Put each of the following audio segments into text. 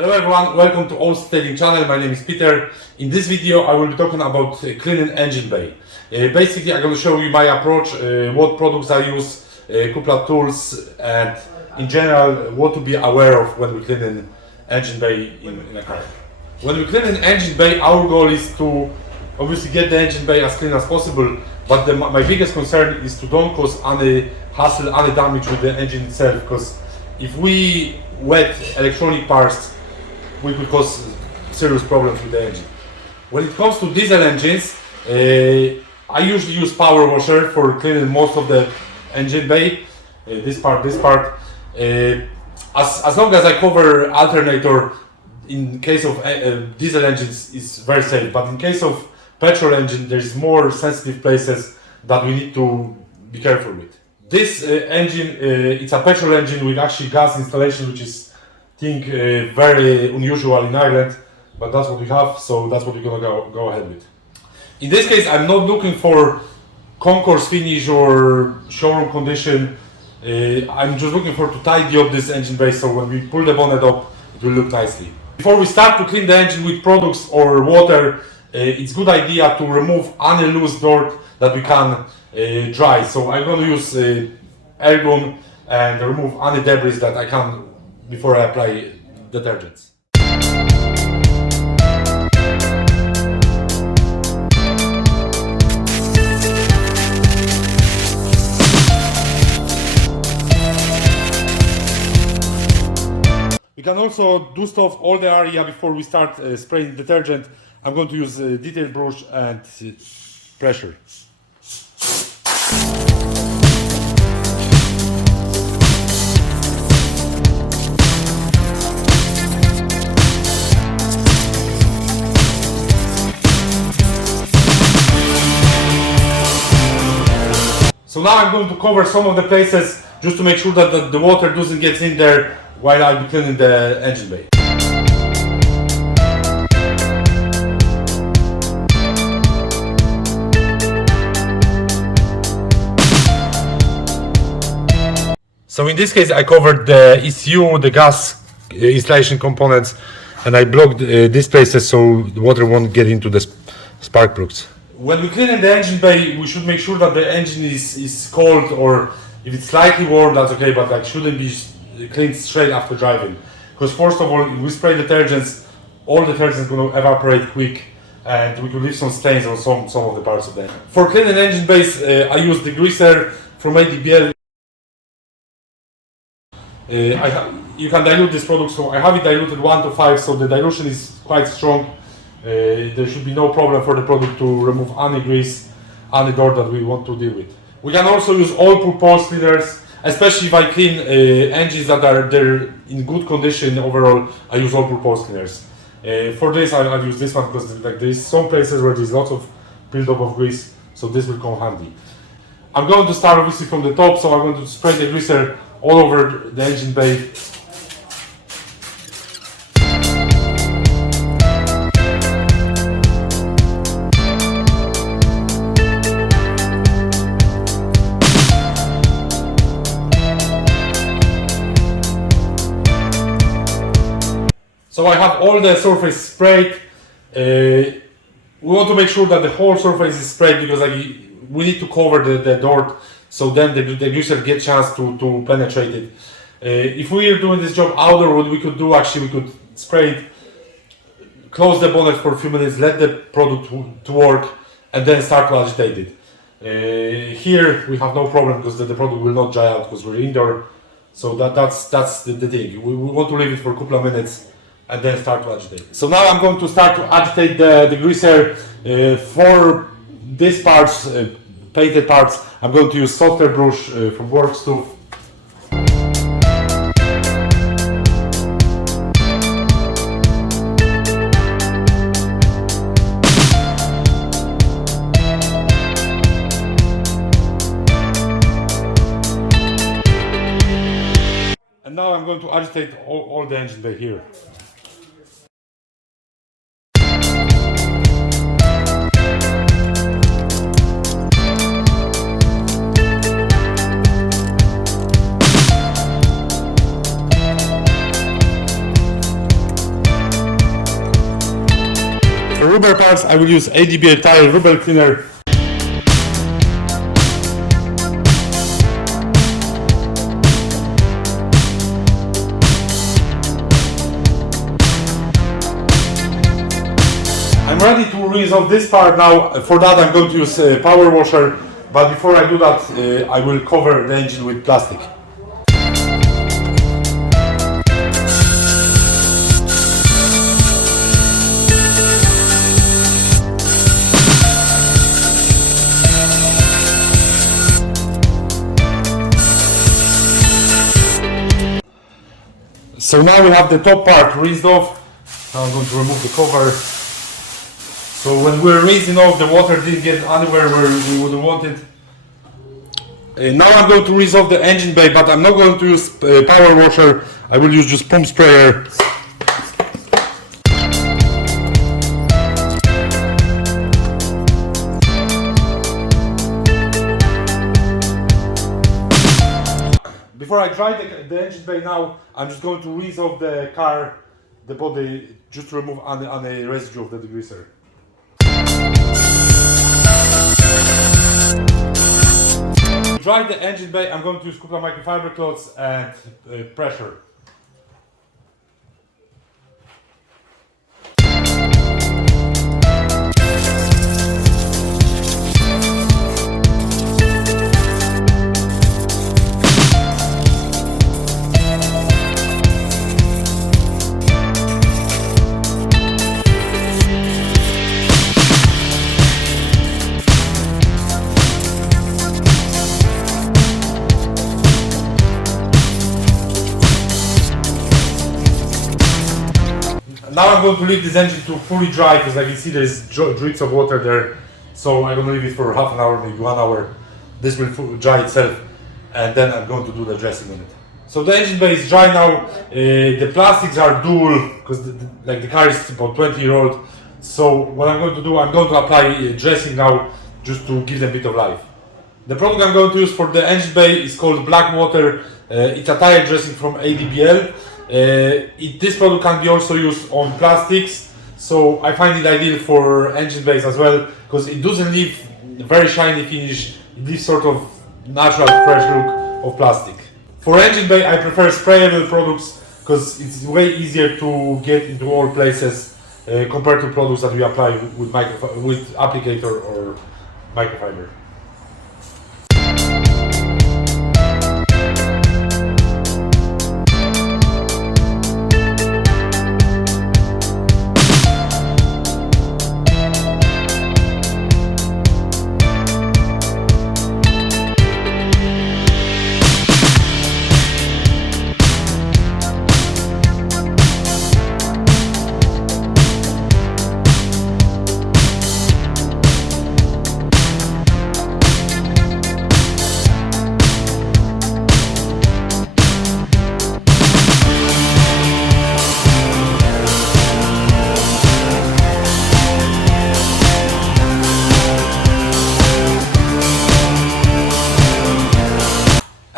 Hello everyone, welcome to O's Detailing channel. My name is Peter. In this video I will be talking about cleaning engine bay. Basically I'm going to show you my approach, what products I use, couple of tools, and in general what to be aware of when we clean an engine bay in a car. When we clean an engine bay, our goal is to obviously get the engine bay as clean as possible, but my biggest concern is to don't cause any hassle, any damage with the engine itself, because if we wet electronic parts we could cause serious problems with the engine. When it comes to diesel engines, I usually use power washer for cleaning most of the engine bay. This part. As long as I cover alternator, in case of diesel engines is very safe, but in case of petrol engine there's more sensitive places that we need to be careful with. This engine, it's a petrol engine with actually gas installation, which is very unusual in Ireland, but that's what we have, so that's what we're gonna go ahead with. In this case, I'm not looking for concourse finish or showroom condition. I'm just looking for to tidy up this engine bay, so when we pull the bonnet up, it will look nicely. Before we start to clean the engine with products or water, it's a good idea to remove any loose dirt that we can dry. So I'm going to use air gun and remove any debris that I can before I apply detergents. We can also dust off all the area before we start spraying detergent. I'm going to use detail brush and pressure. So now I'm going to cover some of the places just to make sure that the water doesn't get in there while I'll be cleaning the engine bay. So in this case I covered the ECU, the gas installation components, and I blocked these places so the water won't get into the spark plugs. When we clean the engine bay, we should make sure that the engine is cold, or if it's slightly warm, that's okay, but like shouldn't be cleaned straight after driving. Because first of all, if we spray detergents, all detergent is going to evaporate quick, and we could leave some stains on some of the parts of the engine. For cleaning engine bays, I use the greaser from ADBL. You can dilute this product, so I have it diluted 1 to 5, so the dilution is quite strong. There should be no problem for the product to remove any grease, any dirt that we want to deal with. We can also use all purpose cleaners, especially if I clean engines that are in good condition overall. I use all purpose cleaners. For this, I've used this one because there's some places where there's lots of buildup of grease, so this will come handy. I'm going to start obviously from the top, so I'm going to spray the greaser all over the engine bay. So I have all the surface sprayed. We want to make sure that the whole surface is sprayed because we need to cover the dirt, so then the greaser get chance to penetrate it. If we are doing this job outdoor, what we could do actually, we could spray it, close the bonnet for a few minutes, let the product to work, and then start to agitate it. Here we have no problem because the product will not dry out because we're indoor. So that's the thing. We want to leave it for a couple of minutes and then start to agitate. So now I'm going to start to agitate the greaser. For these parts, painted parts, I'm going to use softer brush from Works too. And now I'm going to agitate all the engine bay here. For rubber parts, I will use ADBL tire rubber cleaner. I'm ready to rinse off this part now. For that I'm going to use a power washer, but before I do that I will cover the engine with plastic. So now we have the top part rinsed off. Now I'm going to remove the cover. So when we're rinsing off, the water didn't get anywhere where we would want it. Now I'm going to rinse off the engine bay, but I'm not going to use power washer. I will use just pump sprayer. Before I dry the engine bay now, I'm just going to rinse off the car, the body, just to remove any residue of the degreaser. To dry the engine bay, I'm going to use Kupla microfiber cloths and pressure. Now I'm going to leave this engine to fully dry, because like you see there's drips of water there. So I'm going to leave it for half an hour, maybe 1 hour. This will dry itself, and then I'm going to do the dressing on it. So the engine bay is dry now. The plastics are dual, because the car is about 20-year-old. So what I'm going to do, I'm going to apply dressing now, just to give them a bit of life. The product I'm going to use for the engine bay is called Black Water. It's a tire dressing from ADBL. This product can be also used on plastics, so I find it ideal for engine bays as well, because it doesn't leave a very shiny finish. It leaves sort of natural fresh look of plastic. For engine bay I prefer sprayable products, because it's way easier to get into all places compared to products that we apply with applicator or microfiber.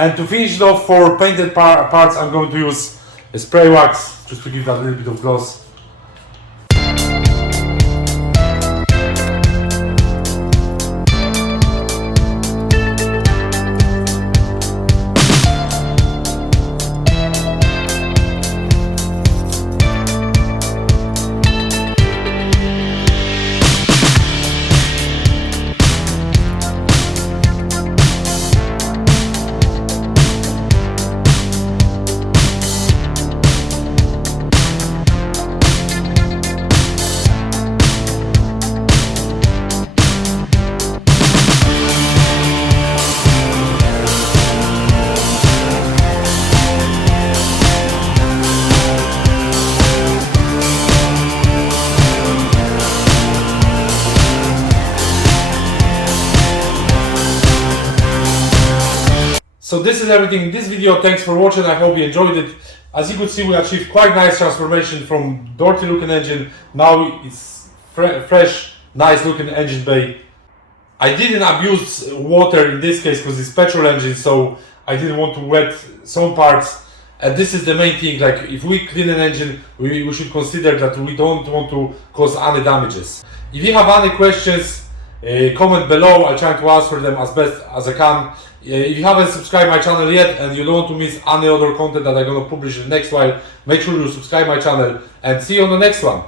And to finish it off, for painted parts, I'm going to use a spray wax, just to give that a little bit of gloss. So this is everything in this video. Thanks for watching. I hope you enjoyed it. As you could see, we achieved quite nice transformation from dirty looking engine. Now it's fresh, nice looking engine bay. I didn't abuse water in this case because it's petrol engine, so I didn't want to wet some parts. And this is the main thing, like if we clean an engine, we should consider that we don't want to cause any damages. If you have any questions, comment below, I'll try to answer them as best as I can. If you haven't subscribed my channel yet and you don't want to miss any other content that I'm going to publish in the next while, make sure you subscribe my channel and see you on the next one.